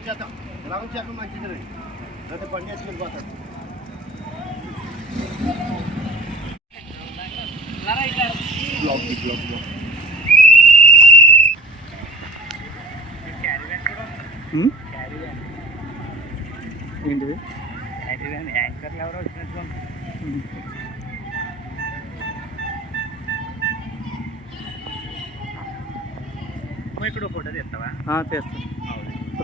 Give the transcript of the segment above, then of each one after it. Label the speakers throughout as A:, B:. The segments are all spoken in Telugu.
A: వచ్చేద్దాం ఇలా వచ్చాక మంచిది అంటే బండి వేసుకుని పోతాడు. Block block block
B: um? ఏంటిది?
C: యాంకర్లు ఎవరో వచ్చినట్టు
B: ఉమ్.
C: ఇక్కడ ఫోటో తీస్తావా?
B: ఆ, తీస్తాను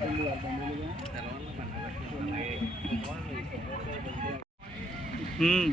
B: తీస్తాను ఉమ్.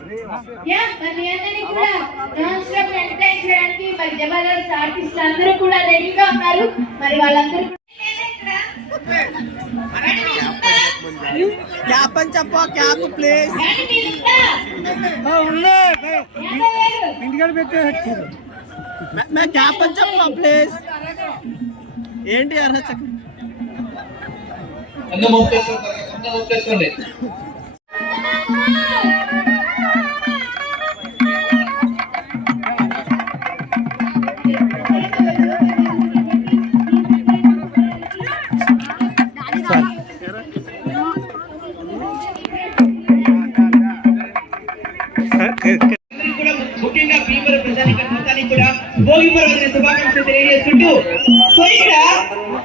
D: మరి మీ అందరినీ కూడా నాన్ స్టాప్ ఎంటర్టైన్ చేయడానికి మరి జబర్దస్త్ ఆర్టిస్టులు అందరూ కూడా రెడీగా ఉన్నారు మరి వాళ్ళందరూ
B: క్యాప్ అని చెప్పా క్యాప్ ప్లేస్. ఇంటికాడ పెట్టే క్యాప్ అని చెప్పా ప్లేస్ ఏంటి అర్హత
E: మూవ్ చేసుకోండి ముఖ్యంగా భీమర ప్రజానికి మొత్తానికి కూడా భోగి పర్వదిన శుభాకాంక్షలు తెలియజేస్తుంటూ. సో ఇక్కడ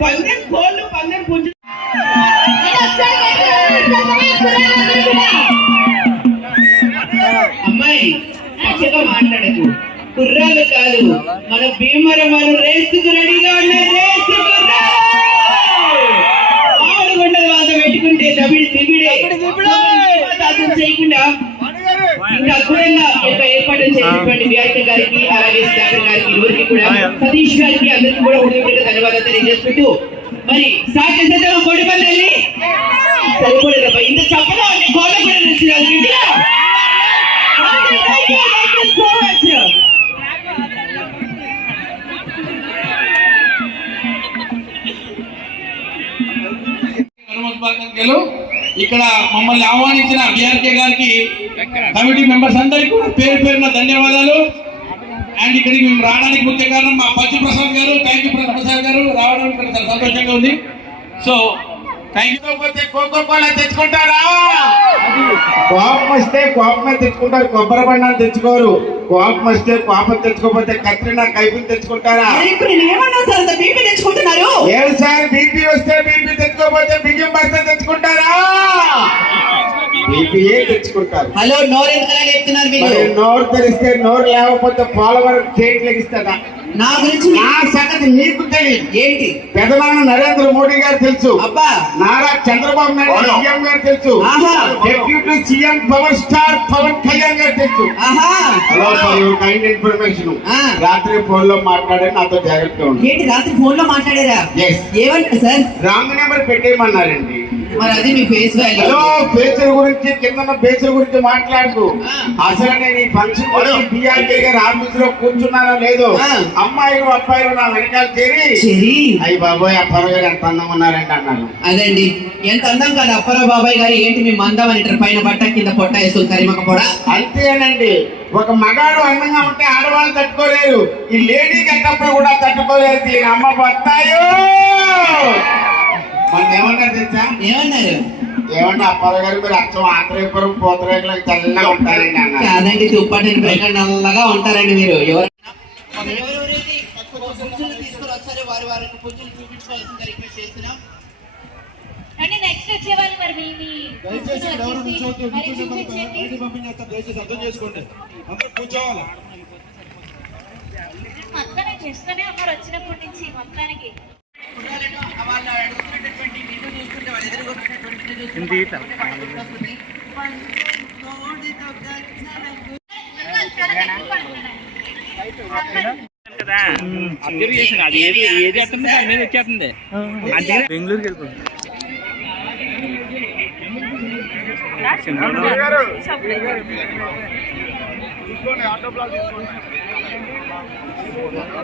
E: పందెం కోళ్ళు పందెం పుంజు అమ్మాయి పచ్చగా మాట్లాడకు. కుర్రాలు కాదు మన భీమరం వారు రేసుకు రెడీగా ఉన్నారు. రేసు వాత పెట్టుకుంటే దబిడి దిబిడే సాధన చేయకుండా ఇంకా అద్భుతంగా యొక్క ఏర్పాటు చేసినటువంటి విఆర్క గారికి అలాగే సుధాకర్ గారికి ఇరువురికి కూడా సతీష్ గారికి అందరికీ కూడా ఉదయం ధన్యవాదాలు తెలియజేసుకుంటూ మరి స్టార్ట్ చేసేద్దాం కోడి
F: కనుమస్పార్కంకెలు ఇక్కడ మమ్మల్ని ఆహ్వానించిన బీఆర్కే గారికి కమిటీ మెంబర్స్ అందరికీ కూడా పేరు పేరున ధన్యవాదాలు. అండ్ ఇక్కడికి మేము రావడానికి ముఖ్య కారణం మా పచ్చి ప్రసాద్ గారు థ్యాంక్ యూ ప్రసాద్ గారు. రావడం ఇక్కడ చాలా సంతోషంగా ఉంది. సో కోకో కోలా తెచ్చుకుంటారా
G: కోపం వస్తే కోపమే తెచ్చుకుంటారు. కొబ్బరి బండాలు తెచ్చుకోరు. కోపం వస్తే కోపం తెచ్చుకోకపోతే కత్రినా కైపుని తెచ్చుకుంటారా?
E: ఏమన్నా సార్ బీపీ తెచ్చుకుంటున్నారు?
G: ఏడు సార్ బీపీ వస్తే బీపీ తెచ్చుకోకపోతే బియ్యం బస్తా తెచ్చుకుంటారా? బీపీఏ తెచ్చుకుంటారు.
E: హలో నోరు
G: మీరు? నోరు తెరిస్తే నోరు లేకపోతే పోలవరం గేట్ లెగిస్తుందా
E: నా గురించి
G: నా సంగతి నీకు తెలియదు.
E: ఏంటి?
G: పెదనాన్న నరేంద్ర మోడీ గారు తెలుసు.
E: అబ్బా!
G: నారా చంద్రబాబు నాయుడు సీఎం గారు తెలుసు.
E: ఆహా.
G: Deputy CM power star Pawan Kalyan గారు తెలుసు. కైండ్ ఇన్ఫర్మేషన్
E: ఆ.
G: రాత్రి ఫోన్లో మాట్లాడే నాతో జాగ్రత్తగా ఉంది
E: ఏంటి రాత్రి ఫోన్లో మాట్లాడారా. ఏమంటారు సార్?
G: రాంగ్ నెంబర్ పెట్టేయమన్నారండి.
E: మరి అది మీ ఫేస్ వాల్యూ
G: హలో పేచుల గురించి కింద గురించి మాట్లాడుతూ. అసలు నేను ఈ ఫంక్షన్ బిఆర్కే గారి ఆఫీస్లో కూర్చున్నానో లేదో. అమ్మాయిలు అబ్బాయిలు నా వెనకాల చేరి.
E: చెరి.
G: అయ్యి బాబోయ్ అప్పారావు గారు ఎంత అందంగా ఉన్నారంటే అన్నారు.
E: అదండి. ఎంత అందం కాదు అప్పారావు బాబాయ్ గారు ఏంటి మీ మందం అని పైన బట్ట కింద పొట్ట వేసుకుని కరిమక కూడా
G: అంతేనండి. ఒక మగాడు అందంగా ఉంటే ఆడవాళ్ళు తట్టుకోలేరు. ఈ లేడీ గట్టప్పుడు కూడా తట్టుకోలేరు. దీని అమ్మ బత్తాయో! మన ఏమన్నారు తెలుసా?
E: ఏమన్నారు?
G: ఏమన్నా అప్పారావు గారు మీరు అచ్చం ఆత్రేయపురం పూతరేకులకు తెల్లగా ఉంటారండి
E: కాదండి ప్రకారం నల్లగా ఉంటారండి మీరు. ఎవరైనా ఎవరెవరైతే పుంజులు తీసుకుని వచ్చారో వారి వారికి పుంజులు చూపించుకోవాల్సిందిగా రిక్వెస్ట్ చేస్తున్నాం.
D: అంటే నెక్స్ట్ వచ్చే వాళ్ళు మరి మీ మీ వచ్చేసి మరి చూపించండి. మొత్తానికి చేస్తూనే ఉన్నారు వచ్చినప్పటి నుంచి మొత్తానికి.
E: వాళ్ళు ఎదురుగొస్తున్నటువంటి నిన్ను చూస్తుంటే
B: హిందీ ఇట్లా.
C: కదా అబ్జర్వ్